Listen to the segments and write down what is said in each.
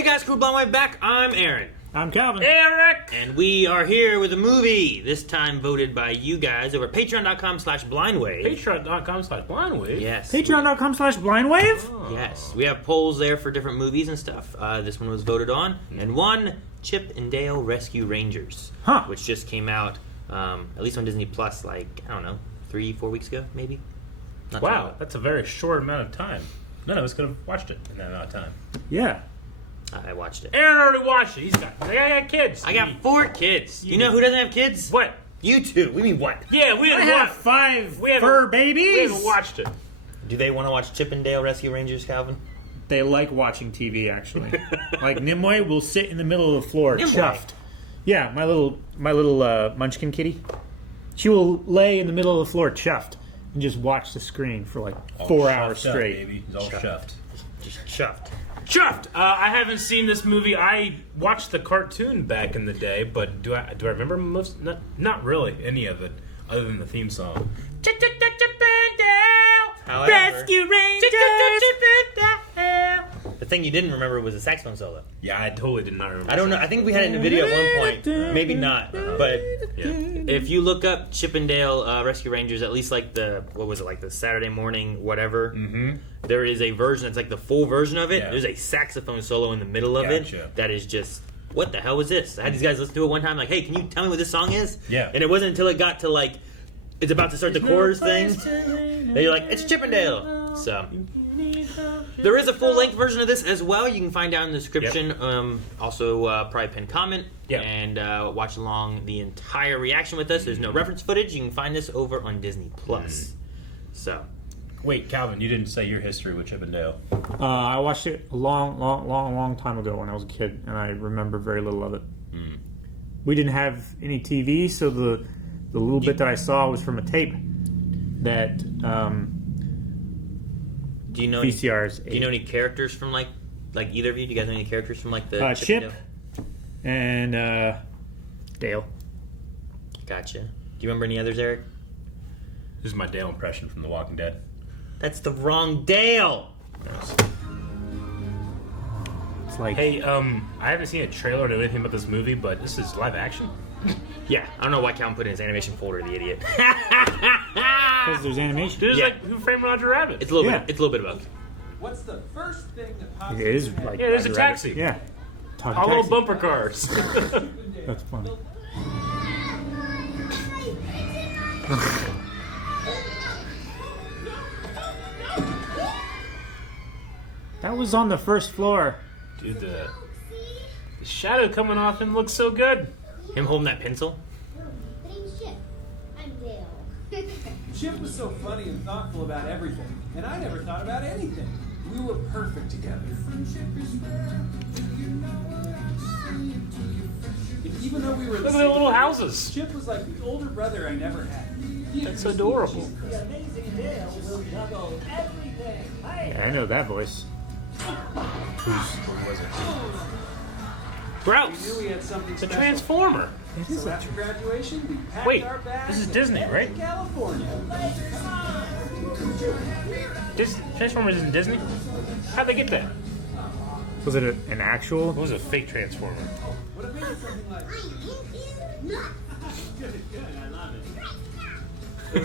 Hey guys, Crew Blind Wave back. I'm Aaron. I'm Calvin. Eric! And we are here with a movie, this time voted by you guys over patreon.com/blindwave. Patreon.com/blindwave? Yes. Patreon.com/blindwave? Oh. Yes. We have polls there for different movies and stuff. This one was voted on. And won Chip and Dale Rescue Rangers. Huh. Which just came out, at least on Disney Plus, like, I don't know, 3-4 weeks ago, maybe? Not too Wow, long. that's a very short amount of time. None of us could have watched it in that amount of time. Yeah. I watched it. Aaron already watched it. I got kids. I got 4 kids. You know who doesn't have kids? What? You two. We mean what? Yeah, we I didn't have watch 5 we haven't- fur We babies. haven't watched it. Do they want to watch Chip and Dale Rescue Rangers, Calvin? They like watching TV, actually. Like Nimue will sit in the middle of the floor, Nimue? chuffed. Yeah, my little Munchkin kitty. She will lay in the middle of the floor, chuffed, and just watch the screen for like 4 hours straight. Baby. He's all chuffed. Just chuffed. Chuffed! I haven't seen this movie. I watched the cartoon back in the day, but do I remember most? Not really any of it, other than the theme song. However, Rescue Rangers! the thing you didn't remember was the saxophone solo. Yeah, I totally did not remember. I don't know. I think we had it in a video at one point. Maybe not. But Yeah. if you look up Chip and Dale Rescue Rangers, at least like the, what was it, like the Saturday morning whatever, there is a version that's like the full version of it. Yeah. There's a saxophone solo in the middle of Gotcha. it that is just, what the hell was this? I had these guys listen to it one time, like, hey, can you tell me what this song is? Yeah. And it wasn't until it got to like, it's about to start the chorus thing, and you're like, it's Chip and Dale. So there is a full-length version of this as well. You can find out in the description. Also, probably pin comment and watch along the entire reaction with us. There's no reference footage. You can find this over on Disney Plus. So, Wait, Calvin, you didn't say your history with Chip and Dale. I watched it a long time ago when I was a kid, and I remember very little of it. We didn't have any TV, so the little bit that I saw was from a tape that do you know VCRs. Do you know any characters from like either of you? Do you guys know any characters from like the Chip and Dale? Gotcha. Do you remember any others, Eric? This is my Dale impression from The Walking Dead. That's the wrong Dale. It's like, Hey, I haven't seen a trailer or anything about this movie, but this is live action? Yeah, I don't know why Calvin put it in his animation folder, the idiot. because there's animation. This is Yeah. like Who Framed Roger Rabbit. It's a little Yeah. bit. It's a little bit of both. What's the first thing that pops It is in your head? like Yeah, there's a Roger taxi. Rabbit. Yeah, talking All little taxi. bumper cars. That's funny. That was on the first floor. Dude, the shadow coming off him looks so good. Him holding that pencil. Name's Chip. I'm Dale. Chip was so funny and thoughtful about everything, and I never thought about anything. We were perfect together. And even though we were Look at the little same houses. age, Chip was like the older brother I never had. That's adorable. Yeah, I know that voice. We Gross. knew we had something It's a special. transformer. So after graduation, we packed Wait, our bags this is and Disney, headed right? to California. Transformers isn't Disney? How'd they get that? Was it an actual? It was a fake transformer. Would have been something like good, I love it.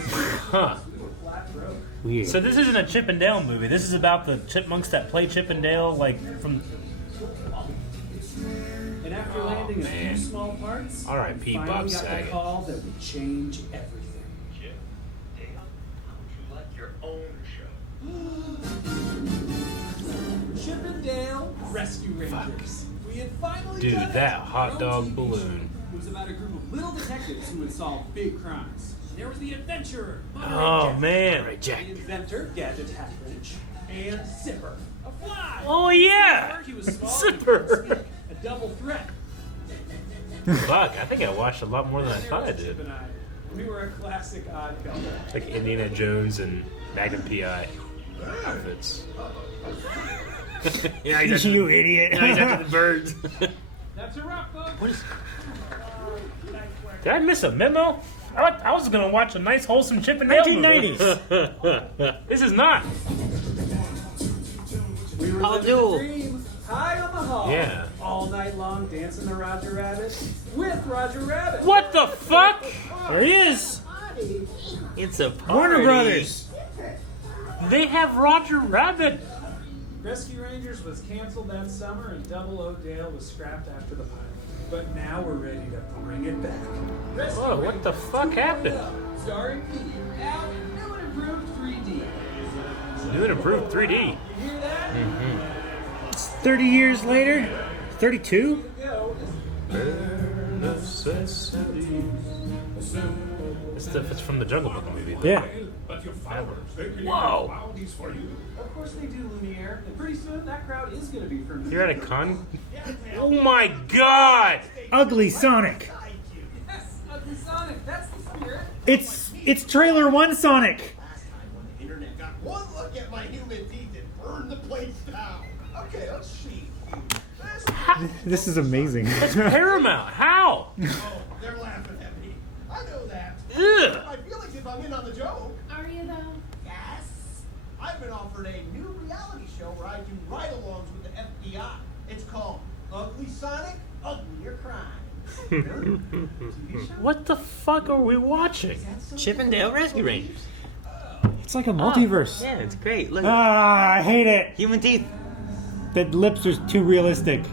Huh. We were flat broke. Weird. So this isn't a Chip and Dale movie. This is about the chipmunks that play Chip and Dale, like from. And after landing a few small parts, R.I.P. we finally Bob got the Saget. call that would change everything. Chip, Dale, how would you like your own show? Chip and Dale Rescue Rangers. We had finally Dude, done it. that hot Our own dog TV balloon. show. It was about a group of little detectives who would solve big crimes. There was the adventurer, Monterey Oh Jack, man. All right, Jack. the inventor, Gadget Halfwrench, and Zipper, a fly. Oh yeah. He was small, Zipper. he could speak, a double threat. Fuck, I think I watched a lot more than I thought I did. Chip and I, we were a classic odd couple. Like Indiana Jones and Magnum PI outfits. Yeah, he's You idiot. now he's after the birds. That's a wrap, folks. What is? Did I miss a memo? I was gonna watch a nice wholesome Chip and Dale movie. 1990s. This is not. We were I'll living do. the dream. High on the hall. Yeah. All night long dancing the Roger Rabbit with Roger Rabbit. What the fuck? There he is. It's a party. Warner Brothers. They have Roger Rabbit. Rescue Rangers was canceled that summer and Double O Dale was scrapped after the pilot. But now we're ready to bring it back. Rescue Whoa, what the fuck happened? Starring Pete, now in new and improved 3D. New and improved 3D. You hear that? It's 30 years later. 32? Go. It's from the Jungle Book movie. Yeah. Whoa. Of course they do, Lumiere. And pretty soon that crowd is going to be from You're at a con? Oh my god! Ugly Sonic. Yes, Ugly Sonic. That's the spirit. It's trailer 1 Sonic. When the internet got one look at my human teeth and burned the place down. Okay, let's see. This is amazing. It's Paramount. How? Oh, they're laughing at me. I know that. Ugh. My feelings if I'm in on the joke. Are you though? Yes. I've been offered a new reality show where I do ride-alongs with the FBI. It's called Ugly Sonic, Uglier Crime. What the fuck are we watching? Chip and Dale Rescue Rangers. It's like a multiverse. Yeah, it's great. Look, Ah, I hate it. human teeth. The lips are too realistic. For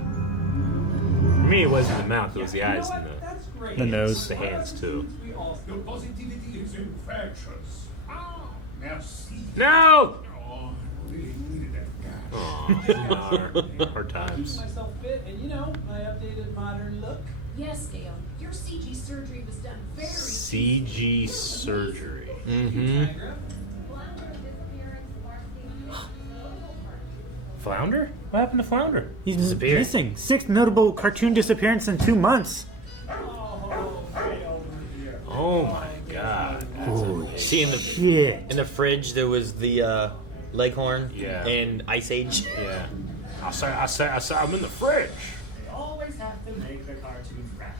me, it wasn't the mouth, it was the eyes and That's great. The nose. the hands, too. We all Your positivity is infectious. Ah, merci. No! Oh, really needed that guy. Aw, hard times. keep myself fit, and you know, my updated modern look. Yes, Dale. Your CG surgery was done very CG surgery. Mm-hmm. Flounder? What happened to Flounder? He's Disappeared. missing. 6th notable cartoon disappearance in 2 months. Oh my god. See, Shit. in the fridge there was the Leghorn Yeah. and Ice Age. Yeah. I say, I'm in the fridge. Always have to make the cartoons rap.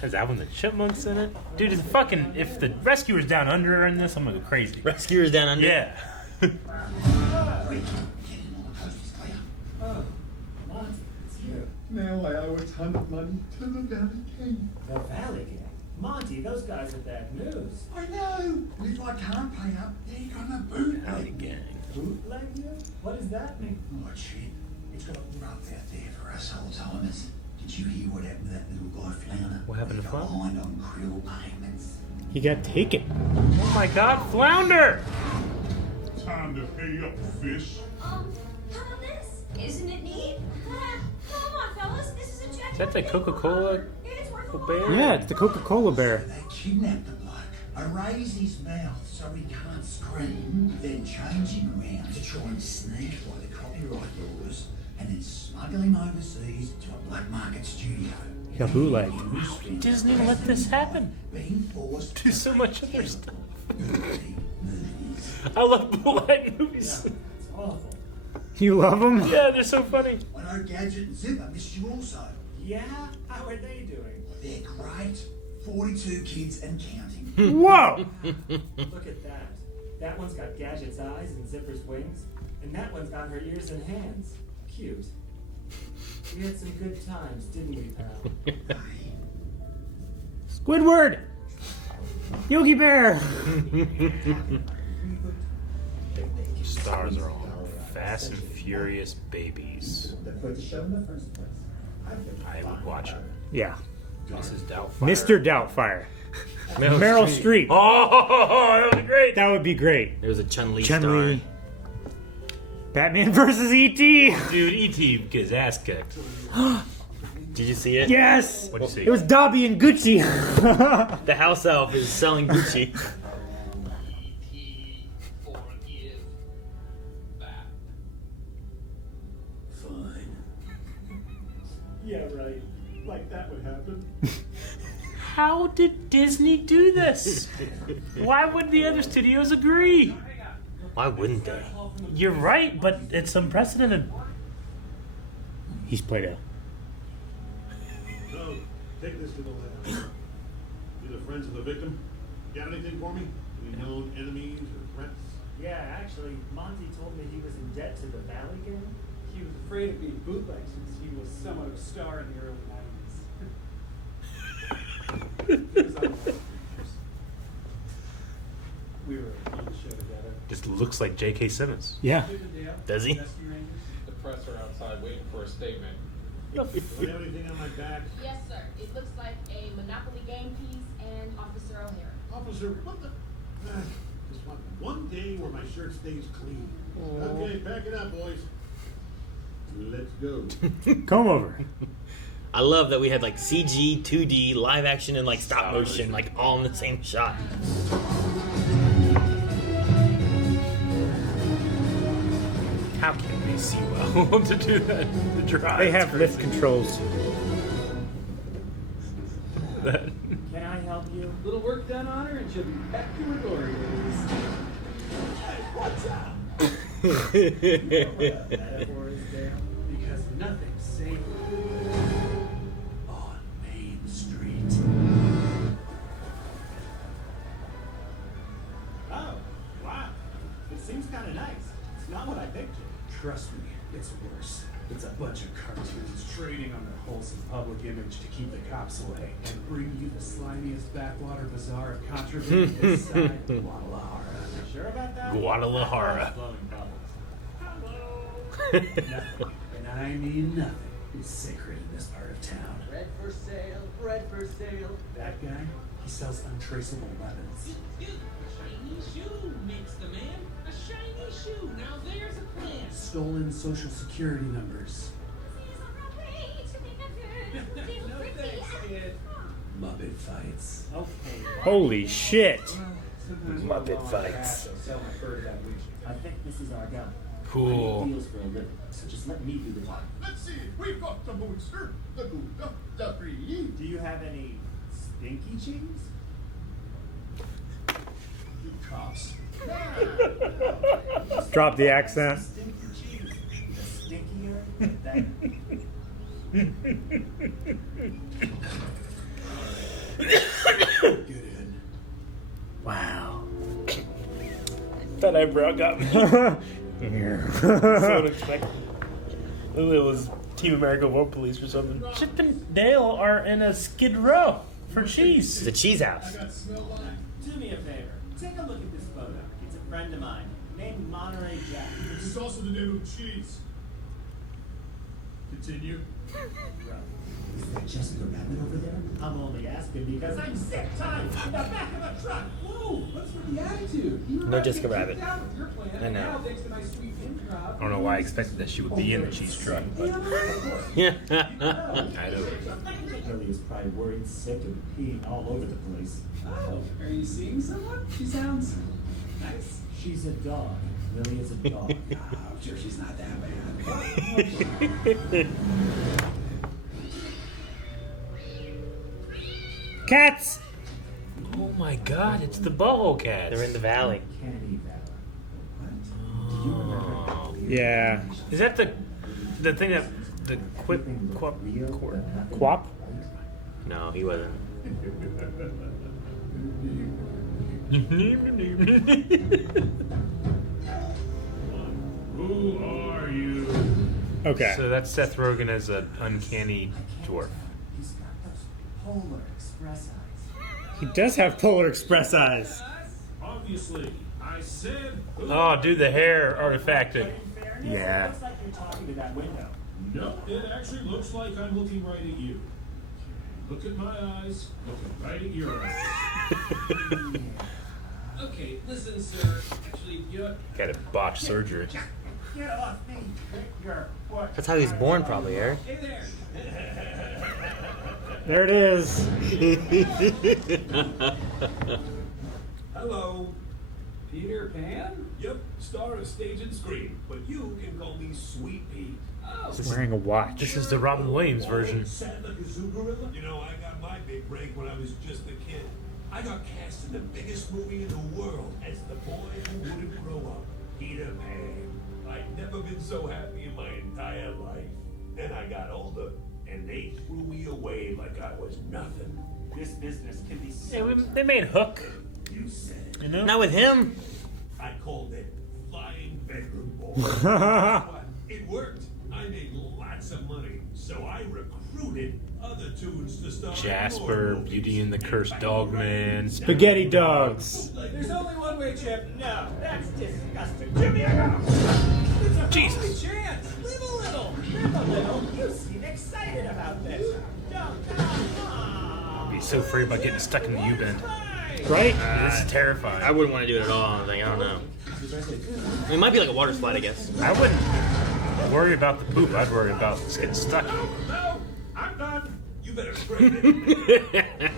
Has that one the chipmunks in it? Dude, it's fucking. If the rescuers down under are in this, I'm gonna go crazy. Rescuers Down Under. Yeah. Now I owe a ton of money to the Valley King. The Valley Gang. Monty, those guys are bad news. I know. And if I can't pay up, they're gonna bootleg me. Bootleg you? What does that mean? Oh shit. It's got rough out there for us old timers. Did you hear what happened to that little guy Flounder? What happened to Flounder? Behind on krill payments. He got taken. Oh my god, Flounder! Time to pay up, fish. How about this? Isn't it neat? Come on, fellas. This is a genuine Is that the Coca-Cola It's worth a bear? lot. Yeah, it's the Coca-Cola bear. They kidnapped the bloke. I raise his mouth so he can't scream, then change him around to try and snag by the copyright laws, and then smuggle him overseas to a black market studio. Yeah, bootleg. Disney let this happen. Being forced Do so much other stuff. movies. I love bootleg movies. It's awful. You love him? Yeah, they're so funny. I know Gadget and Zipper missed you also. Yeah? How are they doing? They're great. 42 kids and counting. Whoa! Look at that. That one's got Gadget's eyes and Zipper's wings, and that one's got her ears and hands. Cute. We had some good times, didn't we, pal? Squidward! Yogi Bear! Stars are all Fast and Furious babies. I would watch it. Yeah. Mrs. Doubtfire. Mr. Doubtfire. Meryl Streep. Oh, that was great. That would be great. There was a Chun-Li star. Chun-Li. Batman versus E.T. Dude, E.T. gets his ass kicked. Did you see it? Yes! What'd you see? It was Dobby and Gucci. The house elf is selling Gucci. Fine. Yeah, right. Like that would happen. How did Disney do this? Why would the other studios agree? Why wouldn't they? You're right, but it's unprecedented. He's Play-Doh. So, take this to the lab. You're the friends of the victim. Got anything for me? Any known enemies or threats? Yeah, actually, Monty told me he was in debt to the Valley Gang. He was afraid of being bootlegged since he was somewhat of a star in the early 90s. He was on the Rangers. We were on the show together. Just looks like J.K. Simmons. Yeah. Chippendale, Does he? Rescue Rangers. The press are outside waiting for a statement. Do I have anything on my back? Yes, sir. It looks like a Monopoly game piece and Officer O'Hara. Officer, what the? Just want one day where my shirt stays clean. Okay, pack it up, boys. Let's go. Come over. I love that we had like CG, 2D, live action, and like stop motion, like all in the same shot. How can they see well to do that? To drive. They have lift controls. Can I help you? Little work done on her and she'll be back to her glory days. Hey, what's up? Metaphor is Dale, because nothing's safe on Main Street. Oh, wow. It seems kind of nice. It's not what I pictured. Trust me, it's worse. It's a bunch of cartoons trading on their wholesome public image to keep the cops away and bring you the slimiest backwater bazaar of contraband this side Guadalajara. Sure about that? Guadalajara. Blowing bubbles. Nothing, and I mean nothing, is sacred in this part of town. Bread for sale, bread for sale. That guy, he sells untraceable weapons. Shiny shoe makes the man. A shiny shoe. Now there's a plan. Stolen social security numbers. No thanks, kid. Muppet fights. Okay. Holy shit. Sometimes Muppet we'll go on fights. cash, I'll sell my fur to that witch. I think this is our guy. Cool. I make deals for a living, so just let me do the talking. Let's see. We've got the monster, the Buddha, the Free. Do you have any stinky cheese? You cops. Drop the accent. Stinky cheese. The stinkier, the better. Get in. Wow. That eyebrow got me. So unexpected. It was Team America World Police or something. Chip and Dale are in a Skid Row for cheese. It's a cheese house. I got smell line. Do me a favor. Take a look at this photo. It's a friend of mine named Monterey Jack. It's also the name of the cheese. Continue. Is that Jessica Rabbit over there? I'm only asking because I'm sick time in the back of a truck. Whoa, what's with the attitude? You were No about to Jessica get Rabbit. kicked out with your plan, I know. Now, thanks to my sweet improv, I don't know why I expected that she would be in the cheese truck, but Yeah. I don't. Lily is probably worried, sick, and peeing all over the place. Oh, are you seeing someone? She sounds nice. She's a dog. Lily is a dog. I'm sure she's not that bad. Cats! Oh my god, it's the Boho Cats. They're in the valley. Candy Valley. Oh. Yeah. Is that the thing that the quip quap cord? Quap? No, he wasn't. Who are you? Okay. So that's Seth Rogen as an uncanny dwarf. He's got those polar express eyes. He does have Polar Express eyes. Obviously, I said. Oh, dude, the hair artifacted. In fairness, Yeah. it looks like you're talking to that window. No, it actually looks like I'm looking right at you. Look at my eyes, looking right at your eyes. Okay, listen, sir. Actually, you know what? Got a botched surgery. Get off me! Your foot. That's how he was born, probably, Eric. Hey there. There it is. Hello. Peter Pan? Yep, star of stage and screen, but you can call me Sweet Pea. Oh, He's wearing a watch. This is the Robin Williams version. Sad like a zoo gorilla? You know, I got my big break when I was just a kid. I got cast in the biggest movie in the world as the boy who wouldn't grow up, Peter Pan. I'd never been so happy in my entire life. Then I got older, and they threw me away like I was nothing. This business can be Hey, so they made Hook. You said You know? Not with him. I I called it Flying Bedroom Boy. But it worked. I made lots of money, so I recruited other tunes to star. Jasper, Beauty and the Cursed Dogman, Spaghetti Dogs. There's only one way, Chip. No, that's disgusting. Jimmy, I got There's a Jesus. holy chance. Live a little. Live a little. You seem excited about this. Don't I'd be so afraid about getting stuck in the U-bend. Right? This is terrifying. I wouldn't want to do it at all. I don't know. It might be like a water slide, I guess. I wouldn't worry about the poop. I'd worry about just getting stuck. No, I'm done. You better scrape it.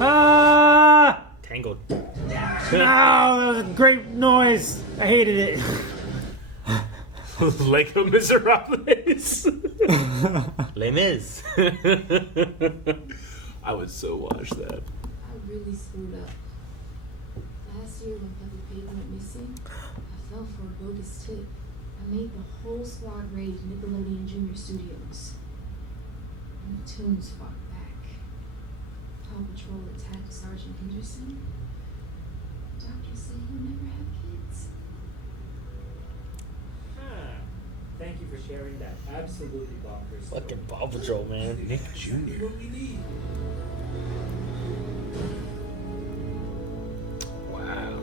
Ah! Tangled. No, that was a great noise. I hated it. Lego Miserables. Les Mis. I would so watch that. I really screwed up. Last year when Peppa Pig went missing, I fell for a bogus tip. I made the whole squad raid Nickelodeon Junior Studios. And the Toons fought back. Paw Patrol attacked Sergeant Henderson. Doctors say he'll never have kids. Thank you for sharing that absolutely bonkers story. Fucking Paw Patrol, man. Nick Jr. What we need. Wow.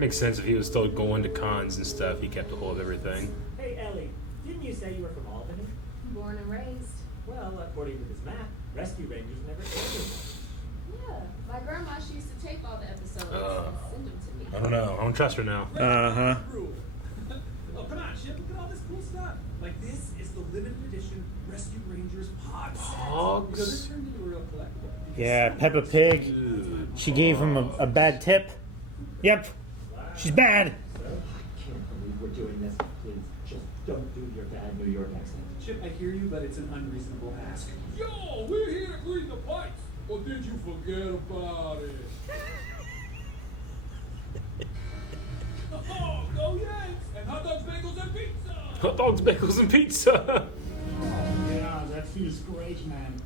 Makes sense if he was still going to cons and stuff. He kept a hold of everything. Hey, Ellie, didn't you say you were from Albany? Born and raised. Well, according to this map, Rescue Rangers never aired. Yeah, my grandma, she used to tape all the episodes and send them to me. I don't know. I don't trust her now. Uh-huh. Oh, come on, Chip. Look at all this cool stuff. Like, this is the limited edition Rescue Rangers Pod set. Pogs? This turned into a real collectible. Yeah, Peppa Pig. She gave him a bad tip. Yep. She's bad. I can't believe we're doing this. Please, just don't do your bad New York accent. Chip, I hear you, but it's an unreasonable ask. Yo, we're here to clean the pipes. Or did you forget about it? Oh, go Yanks! And hot dogs, bagels, and pizza! Hot dogs, bagels, and pizza. Yeah, that feels great, man.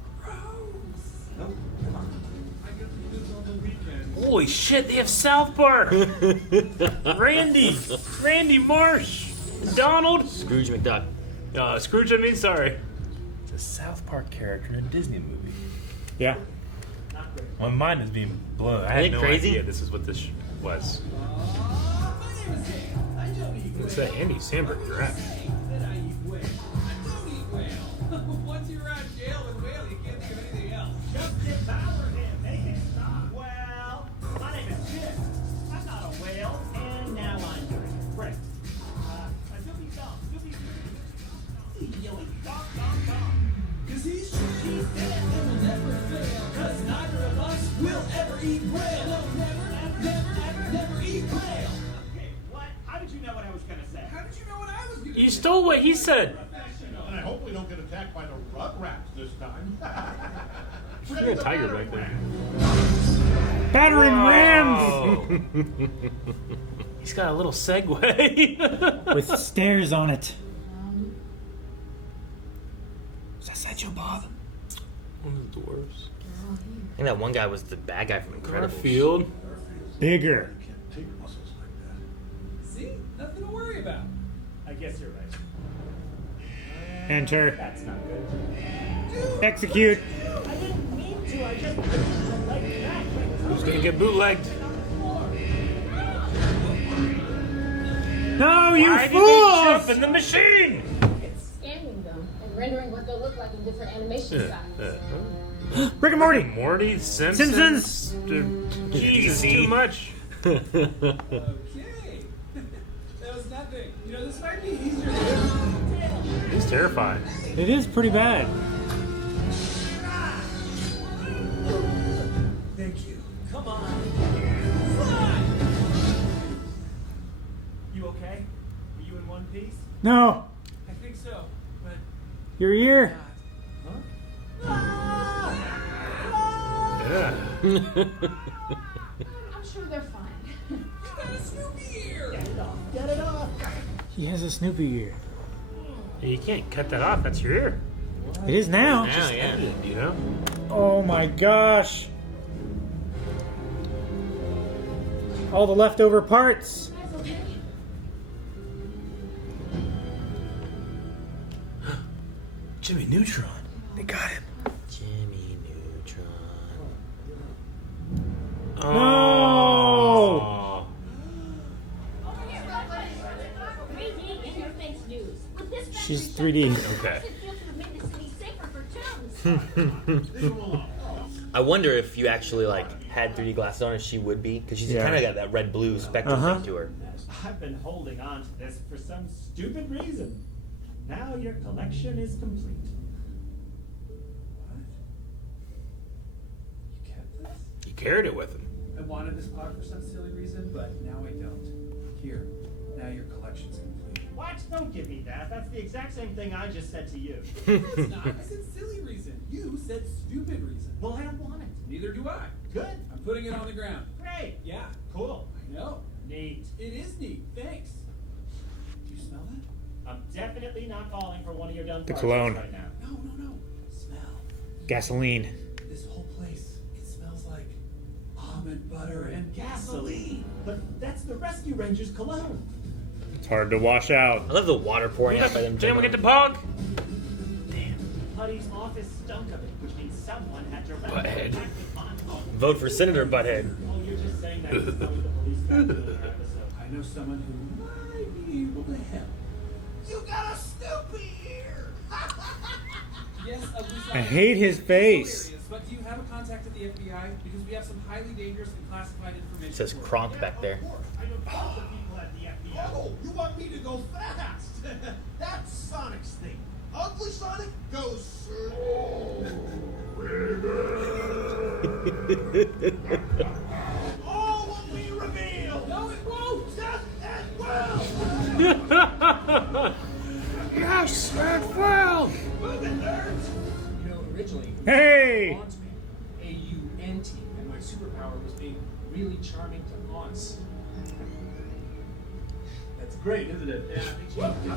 Nope. Come on. I got to do this on the weekend. Holy shit, they have South Park. Randy Marsh, Donald. Scrooge McDuck. Scrooge, I mean, sorry. It's a South Park character in a Disney movie. Yeah. My mind is being blown. I Ain't had it no crazy? idea this is what this was. My name is Dan. I don't eat What's that Andy Samberg giraffe? That I eat whale. I don't eat whale. Once you're out of jail with whale, you can't think of anything else. Just devour him. Make it stop. Well, my name is Chip. I'm not a whale, and now I'm doing it. Great. Doopy dum, doopy doopy. Yoink, dom, dom, dom. Cause he's Chip. He's dead and will never fail. Cause neither of us will ever eat whale. No, never eat whale. Okay, what? How did you know what I was gonna say? How did you know what I was going to You stole what he said. And I hope we don't get attacked by the Rugrats this time. You got a tiger back there. Battering rams He's got a little Segway. with stairs on it. Is that Sideshow Bob? One of the dwarves. They're all here. I think that one guy was the bad guy from Incredibles. Garfield. Bigger. Can't take muscles like that. See? Nothing to worry about. I guess you're right. Enter. That's not good. Execute. I didn't mean to. I just like that. Who's gonna get bootlegged? No, you Why did they fools! jump in the machine? Scanning them and rendering what they'll look like in different animation styles. Rick and Morty. Morty, Simpsons. Simpsons. Jesus, too much. Okay. That was nothing. You know, this might be easier to do. He's terrifying. It is pretty bad. Thank you. Come on. Fly! You okay? Are you in one piece? No, I think so, but your ear. Yeah. I'm sure they're fine. you got a Snoopy ear. Get it off. Get it off. He has a Snoopy ear. You can't cut that off. That's your ear. It is now. Now, yeah. You know? Oh my gosh. All the leftover parts. Jimmy Neutron. They got him. Jimmy Neutron. No! She's 3D. Okay. I wonder if you actually like had 3D glasses on, if she would be, because she's Yeah. kind of got that red-blue spectrum thing to her. I've been holding on to this for some stupid reason. Now your collection is complete. What? You kept this? You carried it with him. I wanted this pod for some silly reason, but now I don't. Here, now your collection's complete. What? Don't give me that. That's the exact same thing I just said to you. It's not. I said silly reason. You said stupid reason. Well, I don't want it. Neither do I. Good. I'm putting it on the ground. Great. Yeah. Cool. I know. Neat. It is neat. Thanks. Do you smell that? I'm definitely not falling for one of your dumb The parties cologne. right now. No. Smell. Gasoline. This whole place, it smells like almond butter and gasoline. But that's the Rescue Rangers cologne. It's hard to wash out. I love the water pouring out by them. Didn't we get the pug? Putty's office stunk of it, which means someone had to Butthead. Vote for Senator Butthead. Oh, you're just saying that to tell me the police got killed in our episode. I know someone who might be able to help. You got a Snoopy here! Yes, I hate his face. hilarious, but do you have a contact at the FBI? Because we have some highly dangerous and classified information. It says for you. Kronk back there. I know lots of people at the FBI. Oh, you want me to go fast? That's Sonic's thing. Ugly Sonic goes all will be revealed. No, it won't. Yes, it will. Yes, it will. Move it, nerds. You know, originally, Hey! Aunt-Man, AUNT, and my superpower was being really charming to aunts. That's great, isn't it? Love your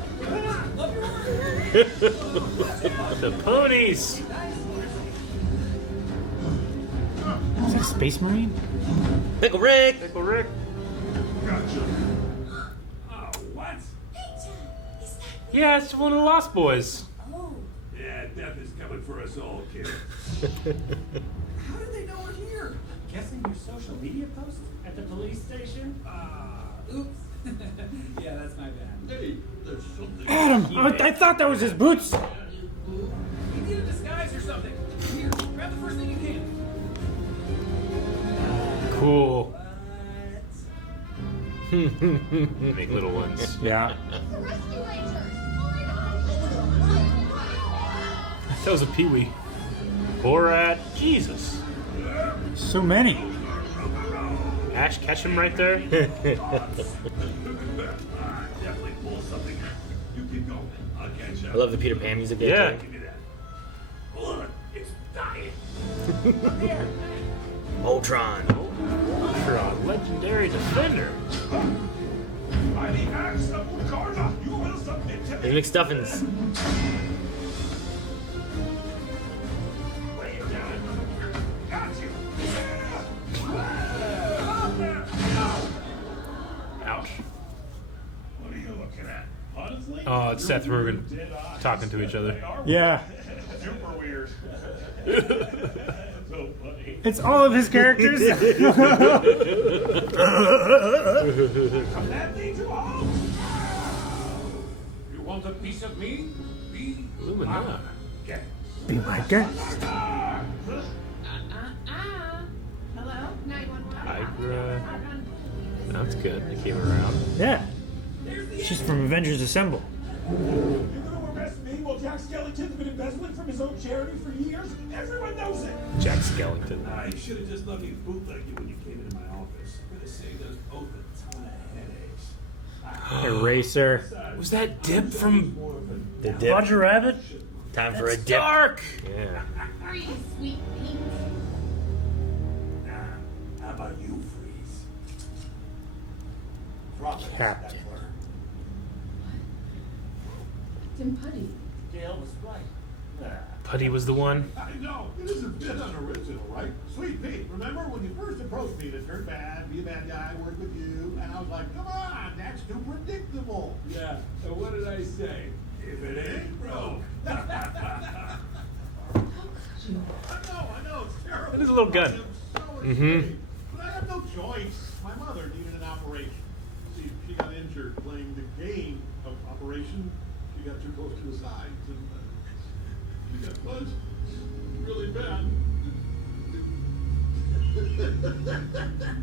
work. The ponies. Is that a Space Marine? Pickle Rick! Pickle Rick. Oh, what? Yeah, it's one of the Lost Boys. Yeah, death is coming for us all, kid. How did they know we're here? Guessing your social media post at the police station? Oops. Yeah, that's my bad. Hey, there's something. Adam! I thought that was his boots! You need a disguise or something. Here, grab the first thing you can. Cool. Make little ones. Yeah. The Rescue Rangers! That was a peewee. Borat. Jesus. So many. Ash, catch him right there. Definitely pull something. You keep going. I'll catch I up. love the Peter Pan music. Yeah. Give me that. Look, it's dying. Ultron. Ultron, legendary defender. I the axe of Wakanda. You will submit to There's me. McStuffins. What are you doing? Got you. Ouch. What are you looking at? Honestly? Oh, it's Seth Rogen talking to each other. Yeah. Super weird. So funny. It's all of his characters. Come that thing to all. You want a piece of me? Be Illuminati. Get Be my guest. Hello? 911. Hydra. That's good. They came around. Yeah. She's from Avengers Assemble. You're gonna arrest me while Jack Skellington's been embezzling from his own charity for years? Everyone knows it! Jack Skellington. You should have just let me bootleg you when you came into my office. Could have saved us both a ton of headaches. Eraser. Was that Dip from The dip. Roger Rabbit? Time for a That's dip. dark. Yeah. Freeze, sweet pea. How about you, Freeze? Captain. Tim Putty. Gail was right. Putty was the one. I know, it is a bit unoriginal, right? Sweet Pete, remember when you first approached me to turn bad, be a bad guy, work with you, and I was like, come on, that's too predictable. Yeah, so what did I say? If it ain't broke. I know, it's terrible. It is a little gun. I'm so Mm-hmm. ashamed, but I have no choice. My mother needed an operation. See, she got injured playing the game of Operation. She got too close to the sides, and she got buzzed really bad.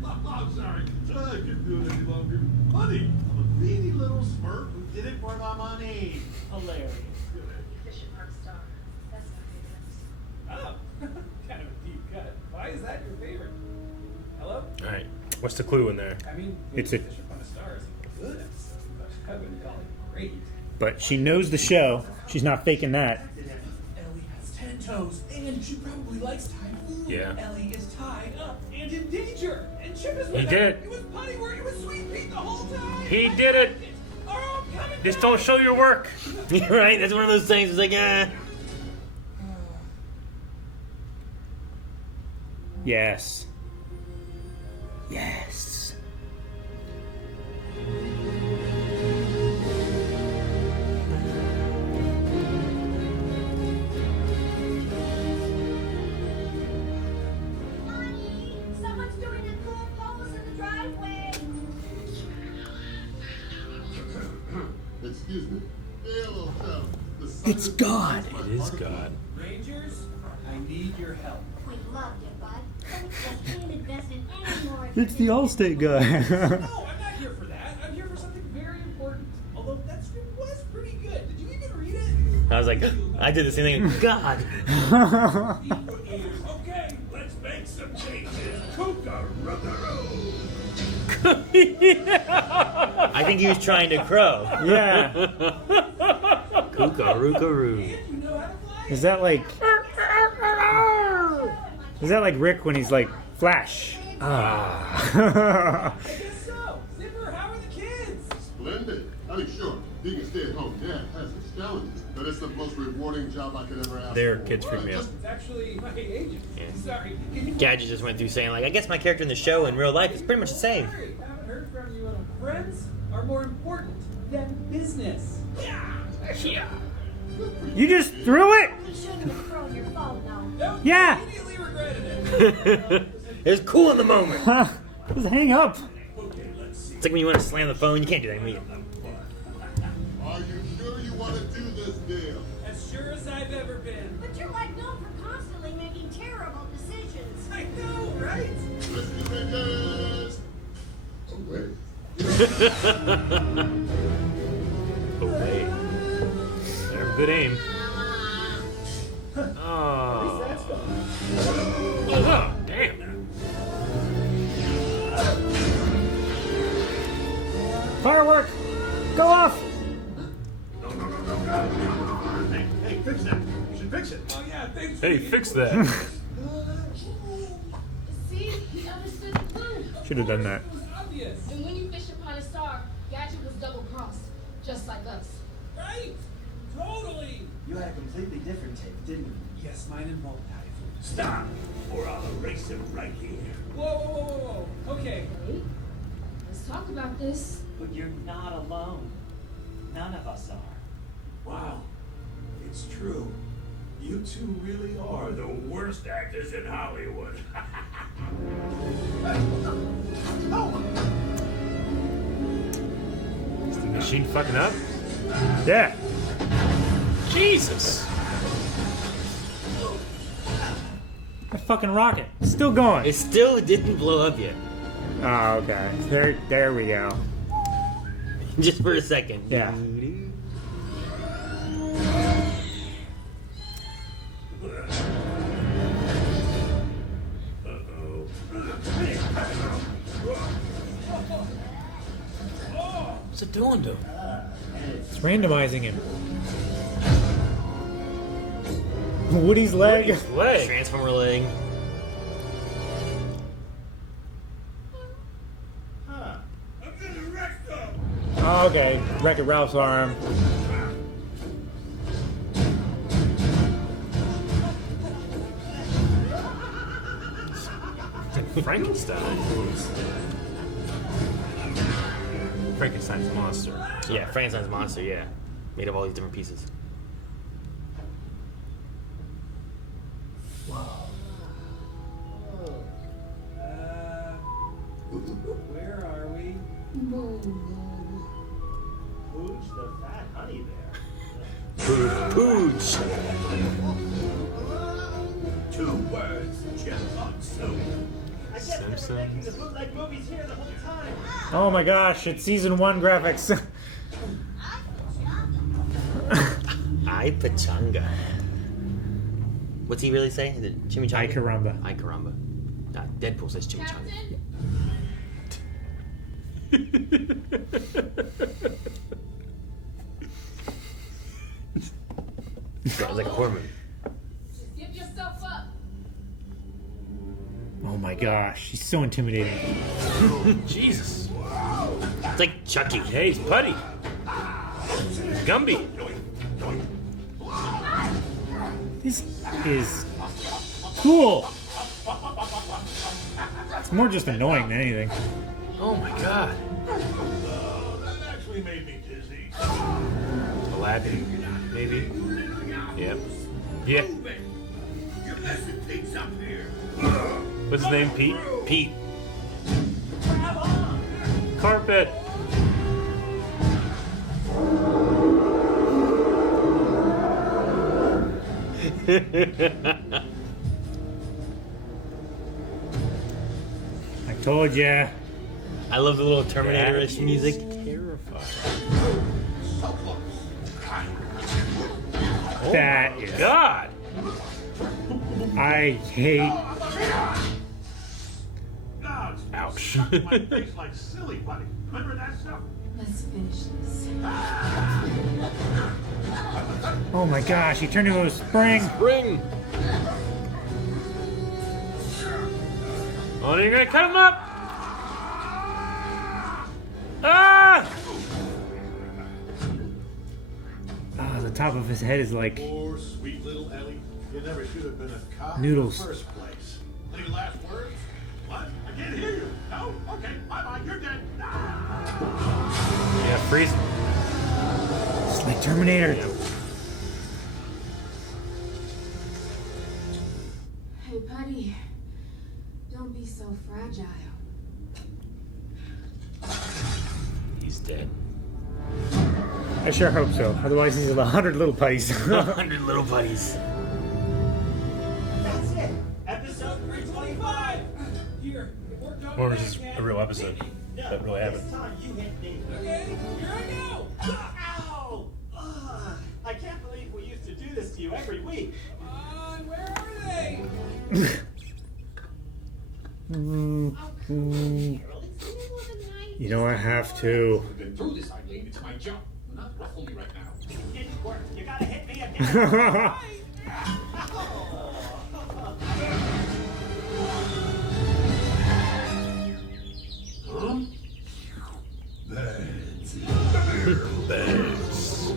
Oh, I'm sorry. I couldn't do it any longer. Buddy, I'm a greedy little smurf who did it for the money. Hilarious. Efficient rock star. That's my favorite. Oh, kind of a deep cut. Why is that your favorite? Hello? All right. What's the clue in there? I mean, It's Bishop a- on a Star is a good episode, but I wouldn't call it great. But she knows the show. She's not faking that. Ellie has 10 toes, and she probably likes Thai food. Yeah. Ellie is tied up and in danger. And Chip is with He her. did. It was Putty working with Sweet Pete the whole time. He did it. Our homecoming. Just don't show your work. Right? That's one of those things. It's like, Yes. Yes. Mommy, someone's doing a cool pose in the driveway. Excuse me. Hello, fella. It's God. It is God. Rangers, I need your help. We loved it, bud. But we just can't invest in any more. It's the Allstate guy. No, I'm not here for that. I'm here for something very important. Although that script was pretty good. Did you even read it? I was like, I did the same thing. God. Okay, let's make some changes. Kookaroo. I think he was trying to crow. Yeah. Kookaroo. Is that like Rick when he's like Flash? Ah. I guess so. Zipper, how are the kids? Splendid. I mean, sure, being a stay-at-home dad has its challenges, but it's the most rewarding job I could ever ask Their for. kids freak me out. It's actually my agent. Sorry. Can you Gadget just went through saying, like, I guess my character in the show in real life is pretty much the same. Sorry, haven't heard from you in a friends are more important than business. Yeah. Yeah. You just threw it? You shouldn't have thrown your phone, though. Nope, Yeah. immediately regretted it. It was cool in the moment. Just hang up. It's like when you want to slam the phone, you can't do that immediately. Are you sure you want to do this deal? As sure as I've ever been. But you're like known for constantly making terrible decisions. I know, right? Mr. Rangers! Oh, wait. Obey. There, good aim. Oh. Oh, damn. Firework! Go off! Hey, fix that. You should fix it. Oh yeah, thanks. Hey, fix that. See, he understood the clue. Should have done that. It was obvious. And when you fish upon a star, Gadget was double-crossed, just like us. Right? Totally. You had a completely different take, didn't you? Yes, mine involved Thai food. Stop, or I'll erase him right here. Whoa. Okay. Hey, let's talk about this. But you're not alone. None of us are. Wow, it's true. You two really are the worst actors in Hollywood. Is the machine fucking up? Yeah. Jesus. That fucking rocket. Still going. It still didn't blow up yet. Oh, okay. There we go. Just for a second. Yeah. What's it doing to him? It's randomizing him. Woody's leg. His leg. Transformer leg. I'm gonna wreck them. Oh, okay. Wreck-It Ralph's arm. Frankenstein. Frankenstein's monster. Sorry. Yeah, Frankenstein's monster. Yeah, made of all these different pieces. Where are we? Who's the fat honey bear? Pooch. 2 words, Chipmunk Soup. I guess they were making the bootleg movies here the whole time. Oh my gosh, it's season 1 graphics. Ay pachanga. What's he really say? Is it chimichanga? Ay caramba. Ay caramba. Deadpool says chimichanga. Sounds like a horror movie. Just give yourself up. Oh my gosh, he's so intimidating. Jesus. It's like Chucky. Hey, he's Putty. Gumby. This is cool. It's more just annoying than anything. Oh my god. That actually made me dizzy. Aladdin, maybe? Yep. Yeah. You're messing things up here. What's his name? Pete? Pete. Carpet. I told ya. I love the little Terminator-ish music. Terrifying. That Oh is. God. I hate. Ouch. My face like silly buddy. Remember that stuff? Let's finish this. Oh my gosh, he turned into a spring. Spring. Oh, you're gonna cut him up. Ah! Ah, the top of his head is like Poor sweet little Ellie. You never should have been a cop Noodles. in the first place. Any last words? What? I can't hear you. No? Okay. Bye-bye. You're dead. Yeah, freeze. It's like Terminator. Hey, Putty. Don't be so fragile. He's dead. I sure hope so. Otherwise, he's 100 little putties. 100 little buddies. That's it. Episode 325. Here, if we're done Or with is this that, a real episode? No, That really happened. This time you hit me. Okay, here I go. Ow! Ugh, I can't believe we used to do this to you every week. Where are they? You know I have to. I've been through this, Eileen. It's my job. Not ruffle me right now. It didn't work. You gotta hit me again. Huh? Birds.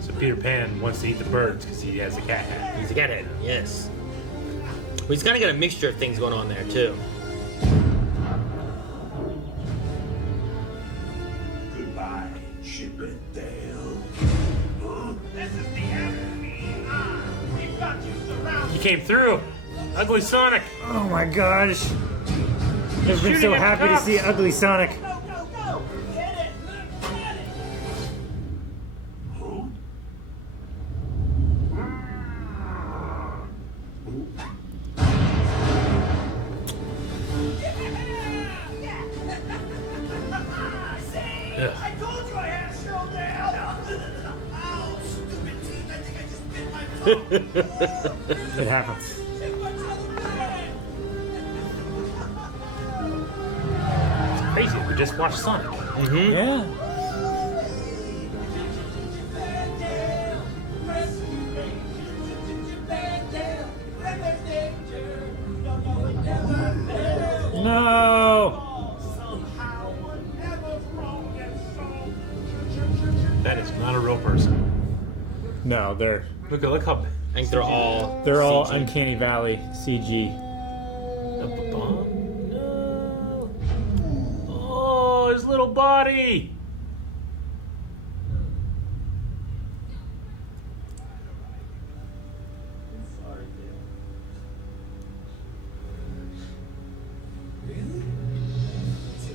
So Peter Pan wants to eat the birds because he has a cat hat. He's a cat head. Yes. Well, he's kind of got a mixture of things going on there too. Goodbye, Chip and Dale. Huh? This is the end. We've got you surrounded. He came through. Ugly Sonic. Oh my gosh. I've been Shooting so at happy to cops. see Ugly Sonic. Go, go, go. Get it. Get it. Huh? See? Ugh. I told you I had a show down. Ow, stupid teeth. I think I just bit my tongue. It happens. It's crazy. We just watched Sonic. Mm-hmm. Yeah. No. That is not a real person. No, they're Look how. I think they're all all CG. Uncanny Valley CG. Up above. his little body. Sorry, Dale. Really?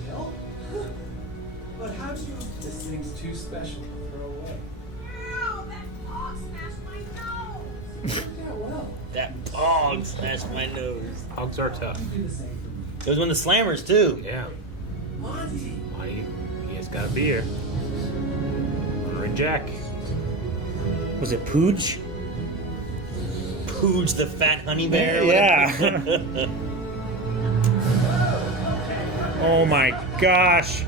Dale? But how'd you... This thing's too special to throw away. Ow, that dog smashed my nose. Yeah, well. That dog smashed my nose. Dogs are tough. Do the same for me. It was one of the slammers too. Yeah. Monty! He has got a beer. Honoring Jack. Was it Pooge? Pooge the fat honey bear. Yeah. Oh my gosh.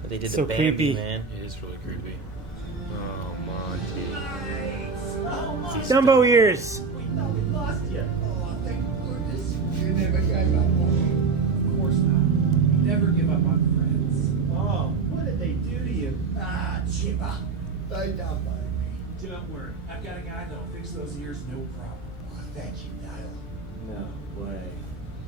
But they did So the Bambi, creepy. man. It is really creepy. Oh, Monty. Oh, Monty! Dumbo ears. We thought we lost you. Oh, thank goodness you never gave up on Of course not. We never give up on friends. Oh, what did they do to you? me. Ah, Chipper. They don't mind me. Don't worry. I've got a guy that'll fix those ears no problem. Oh, thank you, Dale. No way.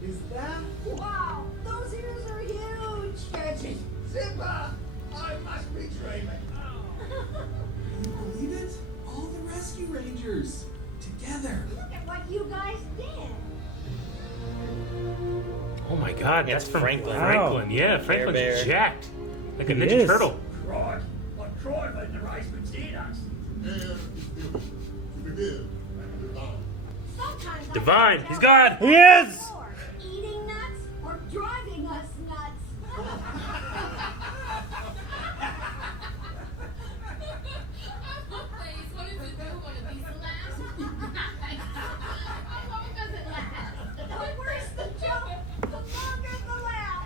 Is that? Wow, those ears are huge. Catch it. Zipper! I must be dreaming. Can you believe it? All the rescue rangers together. Look at what you guys did. Oh my God, Yeah, that's it's from Franklin. Franklin. Yeah, Franklin's Bear. jacked. Like a He Ninja is. Turtle. Right. I tried letting the race potatoes. Sometimes Divine, I can't he's tell God. which Yes! is more, eating nuts or driving us nuts. What does it do when it these last? How long does it last? The worse the joke, the longer the laugh.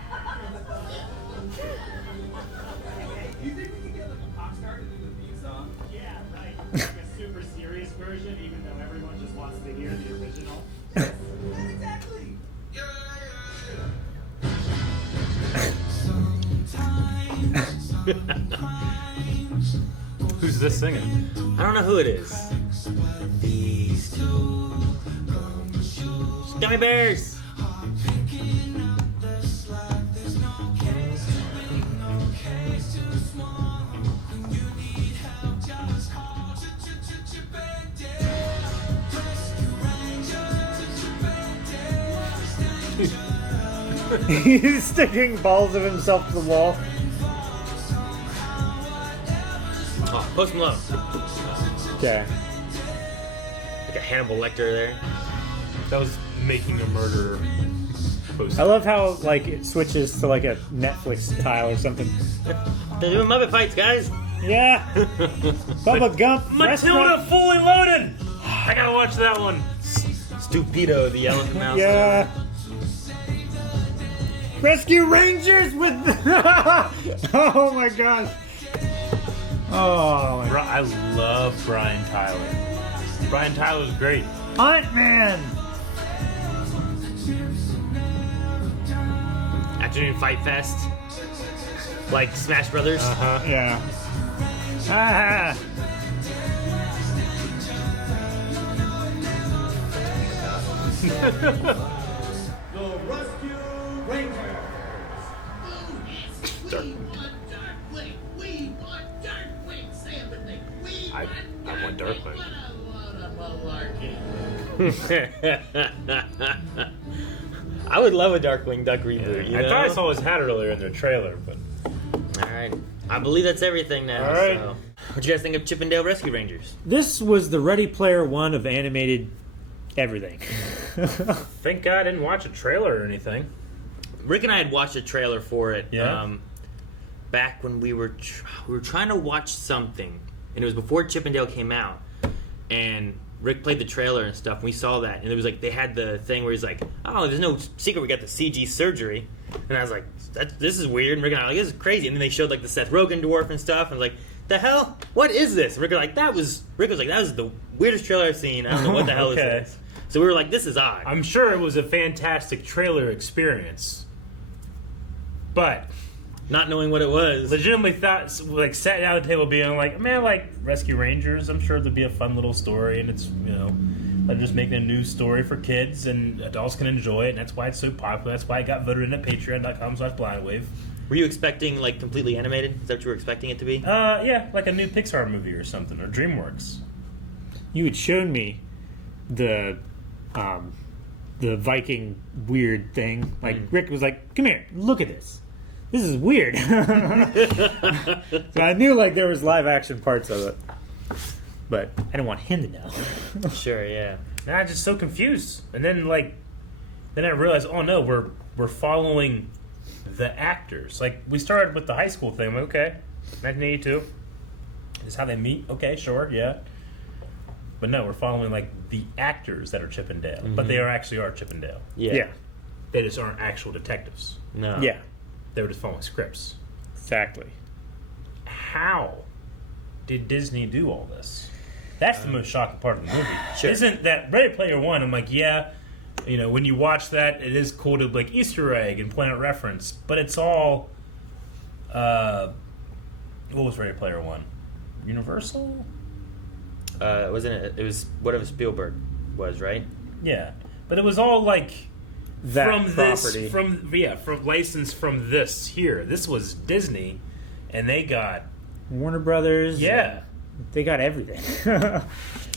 Hey, you think we could get like a pop star to do the theme song? Yeah, right. Like a super serious version, even though everyone just wants to hear the original. Not exactly. Who's this singing? I don't know who it is. Gummy bears. He's sticking balls of himself to the wall. Oh, Post Malone. Okay. Like a Hannibal Lecter there. That was Making a Murderer poster. I love how like it switches to like a Netflix tile or something. They're doing Muppet fights, guys. Yeah. Bubba Gump. Matilda restaurant. Fully Loaded! I gotta watch that one. Stupido, the elephant mouse. Yeah. Rescue Rangers with. Oh my gosh. Oh my. I love Brian Tyler. Brian Tyler's great. Hunt Man. Afternoon Fight Fest. Like Smash Brothers. Uh-huh. Yeah. Ah. The Rescue Rangers. I want Darkwing. I would love a Darkwing Duck reboot. You I know? thought I saw his hat earlier in their trailer, but All right. I believe that's everything now. All right. So. What you guys think of Chip and Dale Rescue Rangers? This was the Ready Player One of animated everything. thank God I didn't watch a trailer or anything. Rick and I had watched a trailer for it. Yeah? Back when we were trying to watch something, and it was before Chip and Dale came out, and Rick played the trailer and stuff. And we saw that, and it was like they had the thing where he's like, "Oh, there's no secret. We got the CG surgery," and I was like, "This is weird." And Rick and I were like, "This is crazy." And then they showed like the Seth Rogen dwarf and stuff, and I was like, "The hell? What is this?" And Rick was like, "That was the weirdest trailer I've seen. I don't know what the hell Okay. is this." So we were like, "This is odd." I'm sure it was a fantastic trailer experience, but not knowing what it was, legitimately thought, like, sat down at the table being like, man, like Rescue Rangers, I'm sure there'd be a fun little story, and it's, you know, They're just making a news story for kids, and adults can enjoy it, and that's why it's so popular. That's why it got voted in at patreon.com/blindwave. Were you expecting like completely animated? Is that what you were expecting it to be? Yeah, like a new Pixar movie or something, or DreamWorks. You had shown me the Viking weird thing. Like Rick was like, "Come here, look at this. This is weird." So I knew like there was live action parts of it, but I didn't want him to know. Sure, yeah. And I was just so confused, and then I realized, oh no, we're following the actors. Like we started with the high school thing. I'm like, okay, 1982. This is how they meet. Okay, sure, yeah. But no, we're following like the actors that are Chip and Dale, but they are Chip and Dale. Yeah. They just aren't actual detectives. No. Yeah, They were just following scripts. exactly. How did Disney do all this? That's the most shocking part of the movie. Sure. Isn't that Ready Player One? I'm like, yeah, when you watch that, it is cool to like Easter egg and Planet Reference, but it's all. What was Ready Player One? Universal? Wasn't it? It was whatever Spielberg was, right? Yeah, but it was all like That from property. this, from license from this here. This was Disney, and they got Warner Brothers. yeah. They got everything.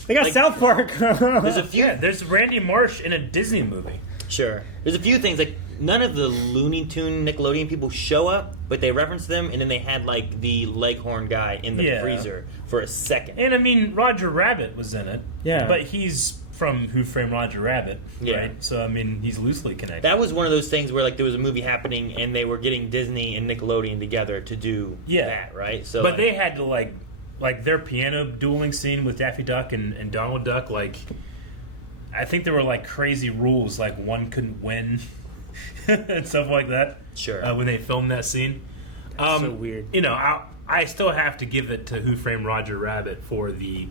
They got Like, South Park. There's a few. Yeah, there's Randy Marsh in a Disney movie. Sure. There's a few things like none of the Looney Tune Nickelodeon people show up, but they reference them, and then they had like the Leghorn guy in the Yeah. freezer for a second. And I mean, Roger Rabbit was in it. Yeah. But he's from Who Framed Roger Rabbit, Yeah. right? So I mean, he's loosely connected. That was one of those things where like there was a movie happening, and they were getting Disney and Nickelodeon together to do that, right? So, but like, they had to like their piano dueling scene with Daffy Duck and Donald Duck. Like, I think there were like crazy rules, like one couldn't win and stuff like that. Sure. When they filmed that scene, So weird. I still have to give it to Who Framed Roger Rabbit for the.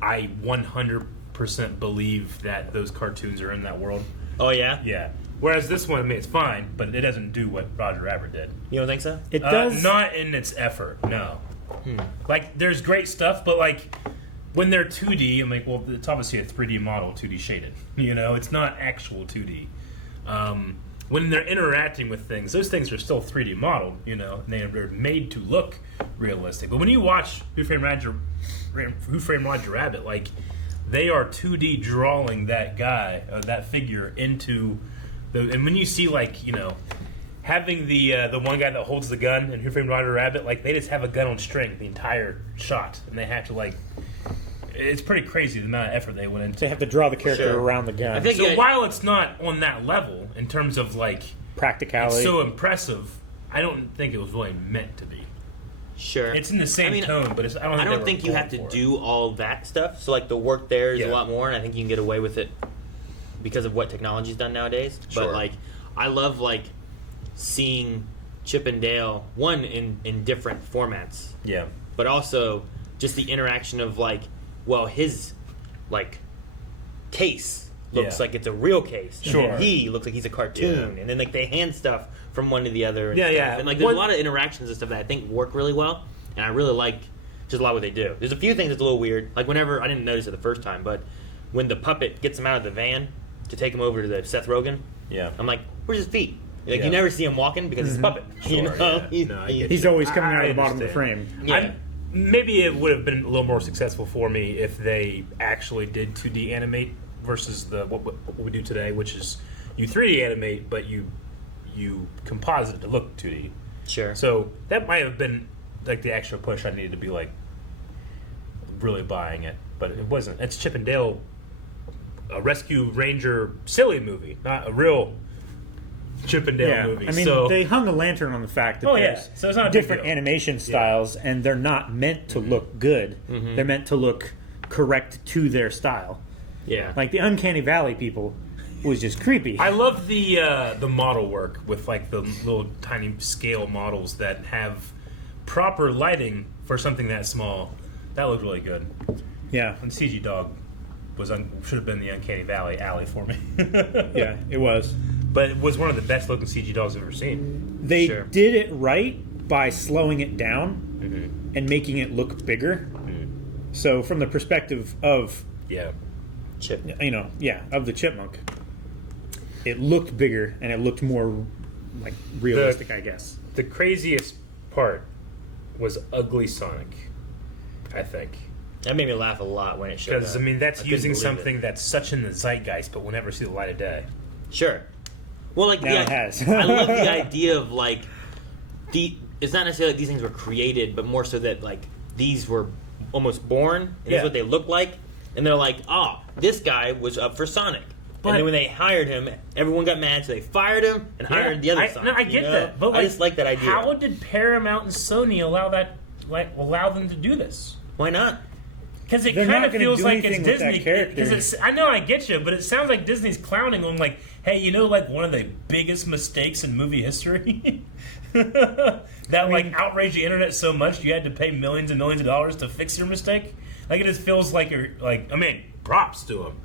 I 100% believe that those cartoons are in that world. Oh yeah. Yeah. Whereas this one, I mean, it's fine, but it doesn't do what Roger Rabbit did. You don't think so? It does. Not in its effort, no. Like, there's great stuff, but like, when they're 2D, I'm like, well, it's obviously a 3D model, 2D shaded. It's not actual 2D. When they're interacting with things, those things are still 3D modeled, and they're made to look realistic. But when you watch Who Framed Roger Rabbit, like, they are 2D drawing that guy, that figure into and when you see like, having the one guy that holds the gun in Who Framed Roger Rabbit, like they just have a gun on string the entire shot, and they have to like. It's pretty crazy the amount of effort they went into. They have to draw the character around the gun. I think So while it's not on that level in terms of like practicality. it's so impressive, I don't think it was really meant to be. Sure. It's in the same tone, but I don't think you have to do all that stuff. So like the work there is a lot more, and I think you can get away with it because of what technology's done nowadays. Sure. But like, I love like seeing Chip and Dale in different formats. Yeah. But also just the interaction of like, well, his like case looks like it's a real case. Sure. And he looks like he's a cartoon, and then like they hand stuff from one to the other. And Yeah, stuff. yeah. And like there's a lot of interactions and stuff that I think work really well, and I really like just a lot of what they do. There's a few things that's a little weird. Like whenever I didn't notice it the first time, but when the puppet gets him out of the van to take him over to the Seth Rogen, I'm like, where's his feet? Like you never see him walking because it's a puppet. Sure, yeah. He's always coming out of the bottom of the frame. Yeah. Maybe it would have been a little more successful for me if they actually did 2D animate versus what we do today, which is you 3D animate, but you composite it to look 2D. Sure. So that might have been like the extra push I needed to be like really buying it, but it wasn't. It's Chip and Dale, a Rescue Ranger silly movie, not a real Chip and Dale movie. I mean, so, they hung a lantern on the fact that there's so it's not a big different deal. animation styles, and they're not meant to look good. They're meant to look correct to their style. Yeah. Like the Uncanny Valley people was just creepy. I love the model work with like the little tiny scale models that have proper lighting for something that small. That looked really good. Yeah. And CG Dog should have been the Uncanny Valley alley for me. Yeah, it was. But it was one of the best looking CG dogs I've ever seen. They did it right by slowing it down and making it look bigger. So from the perspective of Chip. Of the chipmunk. It looked bigger and it looked more like realistic, I guess. The craziest part was Ugly Sonic, I think. That made me laugh a lot when it showed up. Because, I mean, that's couldn't using believe something it. that's such in the zeitgeist, but will never see the light of day. Sure. Well, like, Now it has. I love the idea of, like, it's not necessarily like these things were created, but more so that, like, these were almost born, and this is what they look like, and they're like, oh, this guy was up for Sonic. And then when they hired him, everyone got mad, so they fired him and hired the other Sonic. No, I get that, but I just like that idea. How did Paramount and Sony allow them to do this? Why not? Because it They're kind not of gonna feels do like it's anything with that Disney. character. Because I know I get you, but it sounds like Disney's clowning on like, hey, you know, like one of the biggest mistakes in movie history that like outraged the internet so much you had to pay millions and millions of dollars to fix your mistake. Like it just feels like props to them.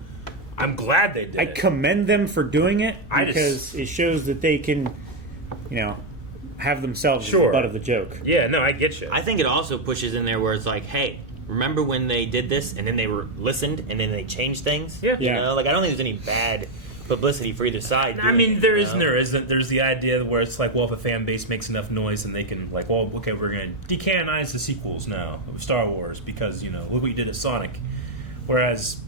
I'm glad they did. I commend them for doing it I because it shows that they can, have themselves as the butt of the joke. Yeah, no, I get you. I think it also pushes in there where it's like, hey, remember when they did this and then they were listened and then they changed things? Yeah. You know, like I don't think there's any bad publicity for either side. I mean, doing it, there you is know? and there isn't. There's the idea where it's like, well, if a fan base makes enough noise, then they can, like, well, okay, we're going to decanonize the sequels now of Star Wars because, look what you did at Sonic. Whereas,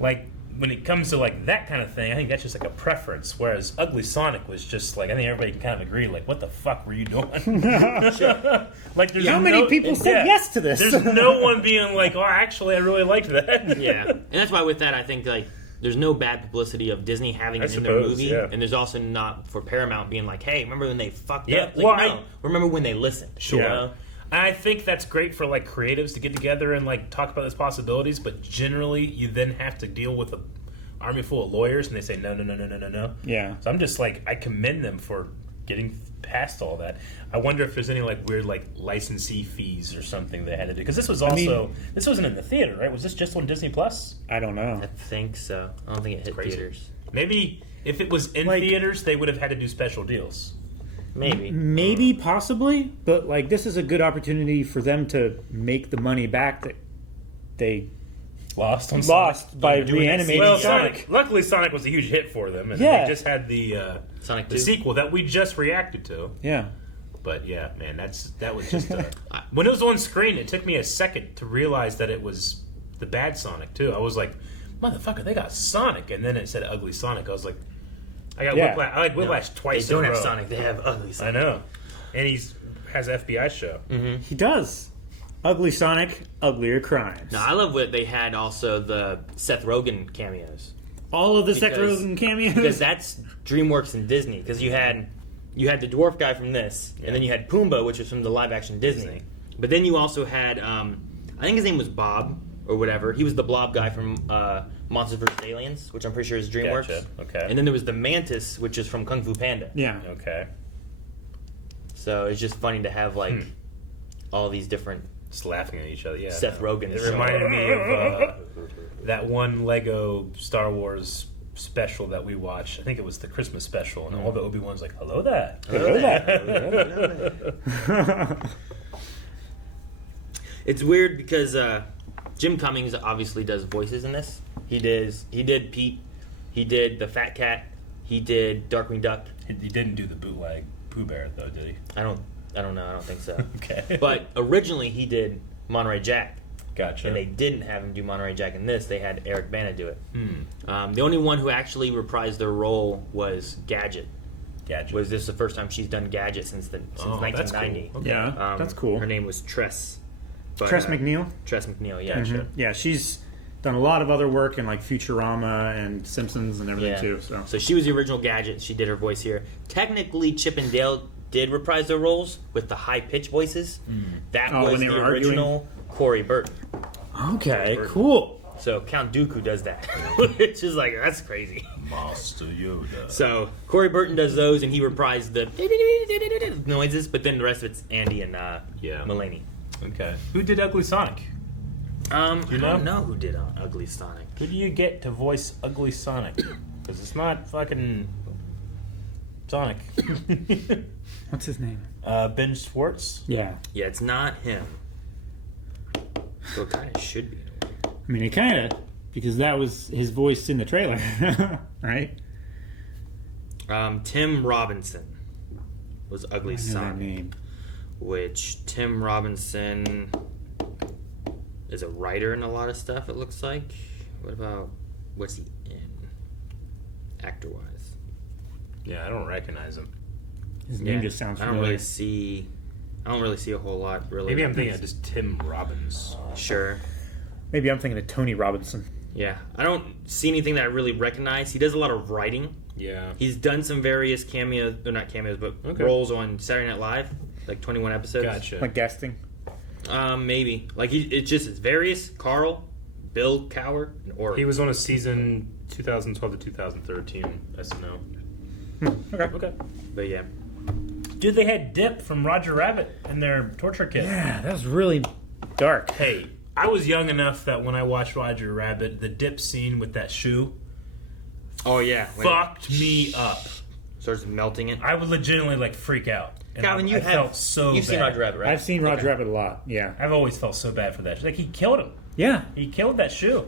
like, when it comes to, like, that kind of thing, I think that's just, like, a preference. Whereas Ugly Sonic was just, like, I think everybody can kind of agree, like, what the fuck were you doing? Like, there's How many people said yes to this? There's no one being like, oh, actually, I really liked that. Yeah. And that's why with that, I think, like, there's no bad publicity of Disney having it in their movie, and there's also not for Paramount being like, "Hey, remember when they fucked up?" Like, well, no, remember when they listened. Sure. You know? And I think that's great for like creatives to get together and like talk about those possibilities. But generally, you then have to deal with an army full of lawyers, and they say no. Yeah. So I'm just like, I commend them for getting past all that. I wonder if there's any like weird like licensee fees or something they had to do, because this was also this wasn't in the theater, right? Was this just on Disney Plus? I don't know. I think so. I don't think it hit theaters. Maybe if it was in theaters, they would have had to do special deals. Maybe, possibly, but like this is a good opportunity for them to make the money back that they lost by reanimating Sonic. Luckily, Sonic was a huge hit for them, and Yeah. they just had the Sonic the 2. sequel that we just reacted to. Yeah. But yeah, man, that was just when it was on screen. It took me a second to realize that it was the bad Sonic too. I was like, "Motherfucker, they got Sonic," and then it said "Ugly Sonic." I was like, "I got Whiplash." I like Whiplash twice. They don't in a have row. Sonic; they have Ugly Sonic. I know, and has an FBI show. Mm-hmm. He does. Ugly Sonic, uglier crimes. No, I love what they had. Also, the Seth Rogen cameos. All of the Seth Rogen cameos, because that's DreamWorks and Disney. Because you had the dwarf guy from this, and then you had Pumbaa, which was from the live action Disney. But then you also had, I think his name was Bob or whatever. He was the blob guy from Monsters vs. Aliens, which I'm pretty sure is DreamWorks. Gotcha. Okay. And then there was the Mantis, which is from Kung Fu Panda. Yeah. Okay. So it's just funny to have like all these different. Just laughing at each other. Yeah. Seth Rogen. It reminded me of that one Lego Star Wars special that we watched. I think it was the Christmas special, and all the Obi-Wan's like, "Hello there, hello there." It's weird because Jim Cummings obviously does voices in this. He did Pete. He did the Fat Cat. He did Darkwing Duck. He didn't do the bootleg Pooh Bear though, did he? I don't know. I don't think so. Okay. But originally he did Monterey Jack. Gotcha. And they didn't have him do Monterey Jack in this. They had Eric Bana do it. The only one who actually reprised their role was Gadget. Was this the first time she's done Gadget since 1990? Cool. Okay. Yeah, that's cool. Her name was Tress. But, Tress McNeil? Tress McNeil, yeah. Mm-hmm. Yeah, she's done a lot of other work in like Futurama and Simpsons and everything too. So she was the original Gadget. She did her voice here. Technically, Chip and Dale did reprise their roles with the high-pitched voices. That was when they the were original Corey Burton. Okay, cool. So Count Dooku does that, which is like, that's crazy. Master Yoda. So Corey Burton does those, and he reprised the noises, but then the rest of it's Andy and Mulaney. Okay. Who did Ugly Sonic? I don't know who did Ugly Sonic. Who do you get to voice Ugly Sonic? Because it's not fucking Sonic. What's his name? Ben Schwartz? Yeah. Yeah, it's not him. So it kind of should be. I mean, he kind of because that was his voice in the trailer, right? Tim Robinson was Ugly I know that Sonic, name. which Tim Robinson is a writer in a lot of stuff, it looks like. What's he in? Actor-wise. Yeah, I don't recognize him. His name just sounds I don't familiar. really see a whole lot, really. Maybe I'm thinking of just Tim Robbins. Sure. Maybe I'm thinking of Tony Robinson. Yeah. I don't see anything that I really recognize. He does a lot of writing. Yeah. He's done some various cameos, or not cameos, but roles on Saturday Night Live, like 21 episodes. Gotcha. Like guesting? Maybe. Like, it's various. Carl, Bill Cower, and Oregon. He was on a season 2012 to 2013 SNL. Okay. But yeah. Dude, they had Dip from Roger Rabbit in their torture kit. Yeah, that was really dark. Hey, I was young enough that when I watched Roger Rabbit, the Dip scene with that shoe Oh, yeah. fucked me up. Starts melting it. I would legitimately like freak out. And Calvin, I felt so you've seen bad. Roger Rabbit, right? I've seen Roger Rabbit a lot, yeah. I've always felt so bad for that. Like, he killed him. Yeah. He killed that shoe.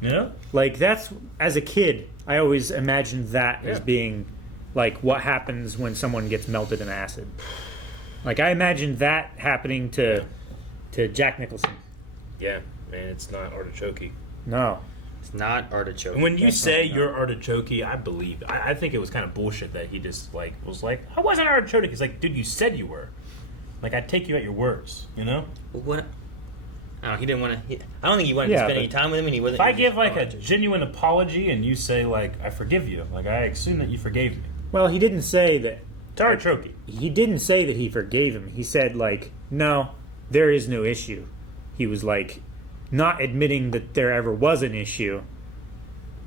You know? Like, that's, as a kid, I always imagined that as Yeah. being, like, what happens when someone gets melted in acid. Like, I imagined that happening to Jack Nicholson. Yeah, man, it's not artichokey. No. It's not artichoke. And when you say you're artichokey, I believe. I think it was kind of bullshit that he just like was like, I wasn't artichokey. He's like, dude, you said you were. Like, I'd take you at your words, you know? What? Oh, he didn't want to. I don't think he wanted to spend any time with him, and he wasn't. If I give like a genuine apology and you say like, I forgive you, like I assume that you forgave me. Well, he didn't say that. It's artichokey. He didn't say that he forgave him. He said, like, no, there is no issue. He was, like, not admitting that there ever was an issue.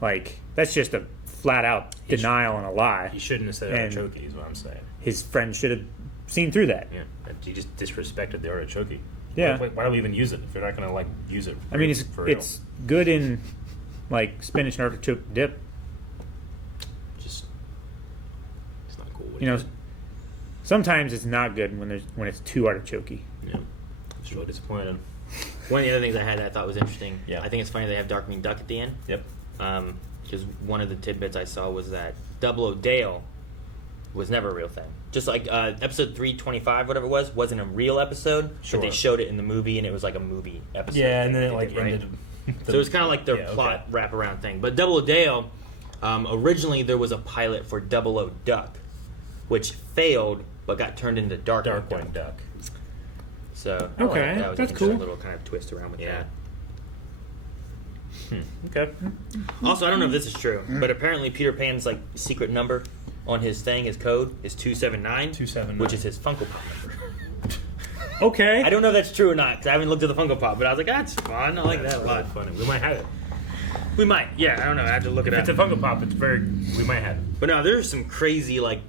Like, that's just a flat-out denial and a lie. He shouldn't have said And artichokey is what I'm saying. his friend should have seen through that. Yeah, he just disrespected the artichokey. Yeah. Why do we even use it if you're not going to, like, use it? I mean, for real? it's good in, like, spinach and artichoke dip. Just, it's not cool. You know, sometimes it's not good when it's too artichokey. Yeah, it's really disappointing. One of the other things I had that I thought was interesting. Yeah. I think it's funny they have Darkwing Duck at the end. Yep. Because one of the tidbits I saw was that Double O Dale was never a real thing. Just like episode 325, whatever it was, wasn't a real episode, Sure. but they showed it in the movie, and it was like a movie episode. Yeah, and then it they like did, right? ended. So it was kind of like their plot wraparound thing. But Double O Dale, originally there was a pilot for Double O Duck, which failed but got turned into Darkwing Duck. So Okay, that was that's an cool. interesting little kind of twist around with that. Okay. Also, I don't know if this is true, but apparently Peter Pan's like secret number on his thing, his code, is 279, which is his Funko Pop number. Okay. I don't know if that's true or not because I haven't looked at the Funko Pop, but I was like, that's fun. I like that a lot. Funny. We might have it. We might. Yeah, I don't know. I have to look it If up. it's a Funko Pop, it's very. We might have it. But no, there's some crazy like.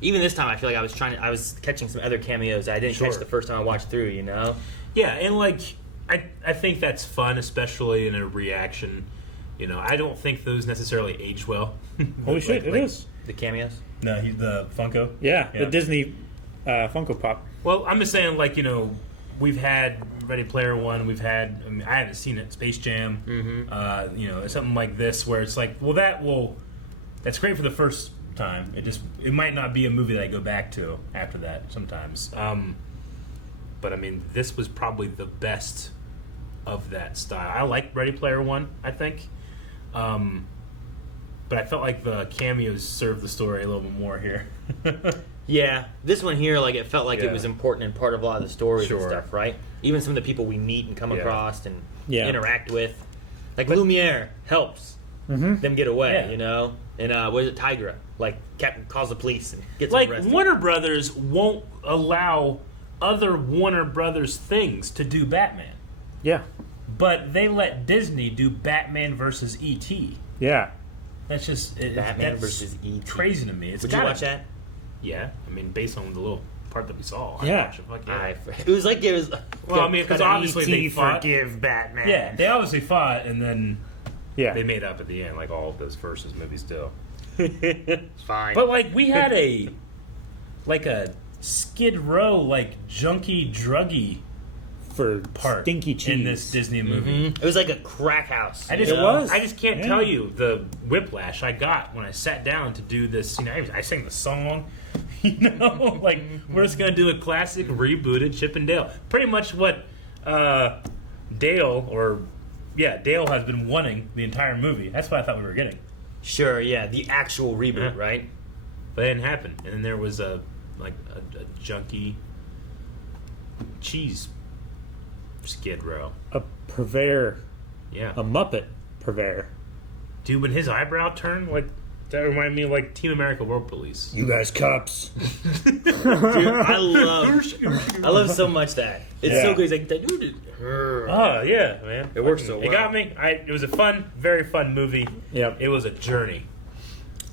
Even this time, I feel like I was catching some other cameos that I didn't catch the first time I watched through. You know. Yeah, and like I think that's fun, especially in a reaction. You know, I don't think those necessarily age well. Holy shit, it is. The cameos? No, the Funko. Yeah, the Disney Funko Pop. Well, I'm just saying, like, you know, we've had Ready Player One. We've had. I mean, I haven't seen it. Space Jam. Mm-hmm. You know, something like this where it's like, well, that's great for the first time. It might not be a movie that I go back to after that sometimes. But I mean, this was probably the best of that style. I like Ready Player One, I think. But I felt like the cameos served the story a little bit more here. Yeah, this one here, like it felt like it was important and part of a lot of the stories and Sure. stuff, right? Even some of the people we meet and come Yeah. across and Yeah. interact with, like Lumiere helps them get away, you know. And what is it, Tigra? Like calls the police and gets them Like, arrested. Warner Brothers won't allow other Warner Brothers things to do Batman. Yeah. But they let Disney do Batman versus E.T. Yeah. That's just Batman that's versus E.T. crazy to me. It's Would you gotta watch that? Yeah, I mean, based on the little part that we saw. I'd Yeah. watch it. Fuck yeah. It was like it was. Well, I mean, because obviously they fought. forgive Batman. Yeah, they obviously fought, and then Yeah. they made up at the end, like all of those versus movies do. Fine. But like, we had a Skid Row, like junky druggy for stinky cheese in this Disney movie. It was like a crack house. I just can't tell you the whiplash I got when I sat down to do this. You know, I sang the song. You know, like we're just gonna do a classic rebooted Chip and Dale. Pretty much what Dale has been wanting the entire movie. That's what I thought we were getting. Sure, yeah, the actual reboot, right? But it didn't happen. And then there was a junky cheese skid row. A purveyor. Yeah. A Muppet purveyor. Dude, when his eyebrow turned, like, that reminded me of, like, Team America World Police. You guys cops. Dude, I love so much that. It's so good. He's like, that dude. Oh, yeah, man. It works so well. It got me. It was a very fun movie. Yep. It was a journey.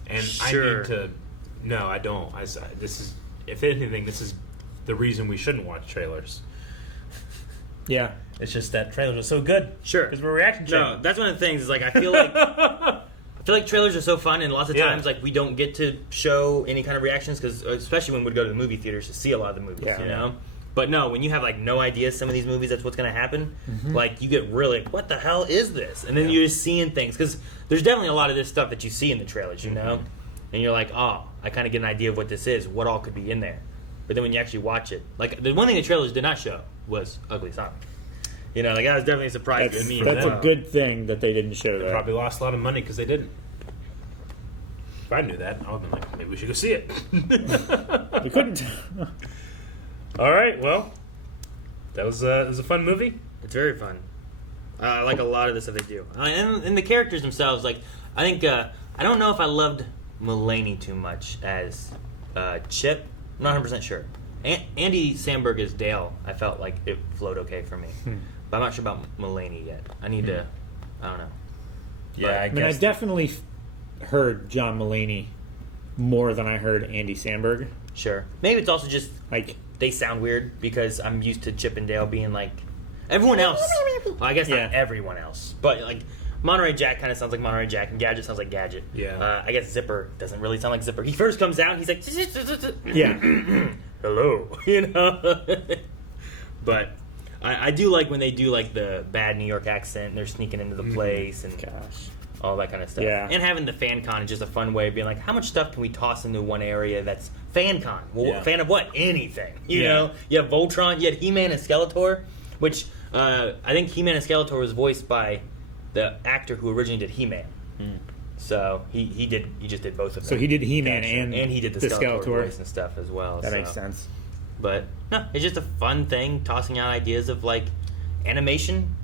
And Sure. I need to... No, I don't. This is... If anything, this is the reason we shouldn't watch trailers. Yeah. It's just that trailers are so good. Sure. Because we're reaction channel. No, that's one of the things. Is like I feel like trailers are so fun, and lots of times like we don't get to show any kind of reactions because, especially when we go to the movie theaters to see a lot of the movies, you know. But no, when you have like no idea some of these movies, that's what's going to happen. Like you get really, what the hell is this? And then you're just seeing things because there's definitely a lot of this stuff that you see in the trailers, you know. And you're like, oh, I kind of get an idea of what this is, what all could be in there. But then when you actually watch it, like the one thing the trailers did not show was Ugly Sonic. You know, like that was definitely a surprise to me. That's a good thing that they didn't show that. They probably lost a lot of money because they didn't. If I knew that, I would have been like, maybe we should go see it. We couldn't. All right, well, that was a fun movie. It's very fun. I like a lot of the stuff they do. And the characters themselves, like, I think, I don't know if I loved Mulaney too much as Chip. I'm not 100% sure. Andy Samberg as Dale, I felt like it flowed okay for me. But I'm not sure about Mulaney yet. I need to, I don't know. Yeah, I mean, I definitely heard John Mulaney more than I heard Andy Samberg. Sure. Maybe it's also just, like, they sound weird because I'm used to Chip and Dale being like, everyone else. Well, I guess not everyone else. But, like, Monterey Jack kind of sounds like Monterey Jack, and Gadget sounds like Gadget. Yeah. I guess Zipper doesn't really sound like Zipper. He first comes out, and he's like, yeah. Hello. You know? But I do like when they do, like, the bad New York accent, and they're sneaking into the place, and all that kind of stuff. Yeah. And having the fan con is just a fun way of being like, how much stuff can we toss into one area that's fan con? Well, fan of what? Anything. You know? You have Voltron, you had He-Man and Skeletor, which I think He-Man and Skeletor was voiced by the actor who originally did He-Man. So he just did both of them. So he did He-Man and he did the Skeletor voice and stuff as well. That makes sense. But no, it's just a fun thing, tossing out ideas of like animation,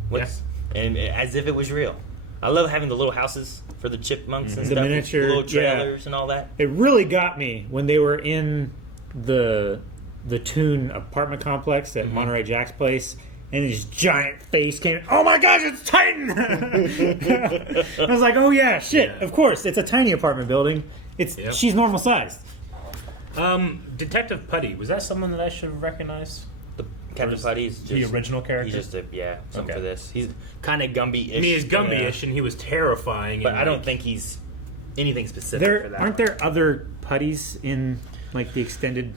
and as if it was real. I love having the little houses for the chipmunks and the stuff, miniature the little trailers and all that. It really got me when they were in the Toon apartment complex at Monterey Jack's place. And this giant face came. Oh my gosh, it's Titan! I was like, oh yeah, shit. Of course, it's a tiny apartment building. She's normal sized. Detective Putty, was that someone that I should have recognized? Captain Putty's just the original character. He's just something for this. He's kind of Gumby-ish. I mean, he's Gumby-ish, and he was terrifying. But I don't think he's anything specific for that. Aren't there other Putties in like the extended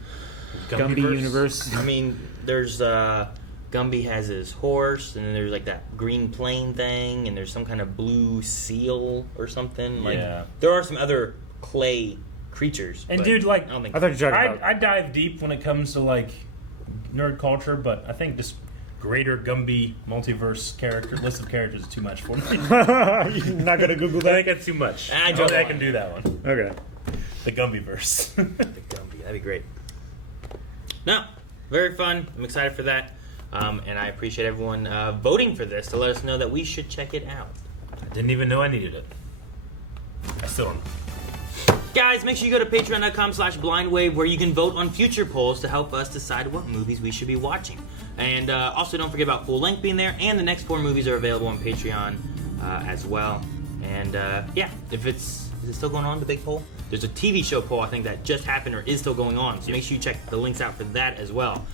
Gumby universe? I mean, there's Gumby has his horse, and then there's like that green plane thing, and there's some kind of blue seal or something. Like there are some other clay creatures. And dude, like I thought you were talking about. I dive deep when it comes to like nerd culture, but I think this greater Gumby multiverse list of characters is too much for me. You're not gonna Google that? I think that's too much. I can do that one. Okay. The Gumbyverse. The Gumby, that'd be great. No, very fun. I'm excited for that. And I appreciate everyone voting for this to let us know that we should check it out. I didn't even know I needed it. I still don't. Guys, make sure you go to patreon.com/blindwave where you can vote on future polls to help us decide what movies we should be watching. And also don't forget about Full Length being there, and the next 4 movies are available on Patreon as well. And if is it still going on, the big poll? There's a TV show poll, I think, that just happened or is still going on. So make sure you check the links out for that as well.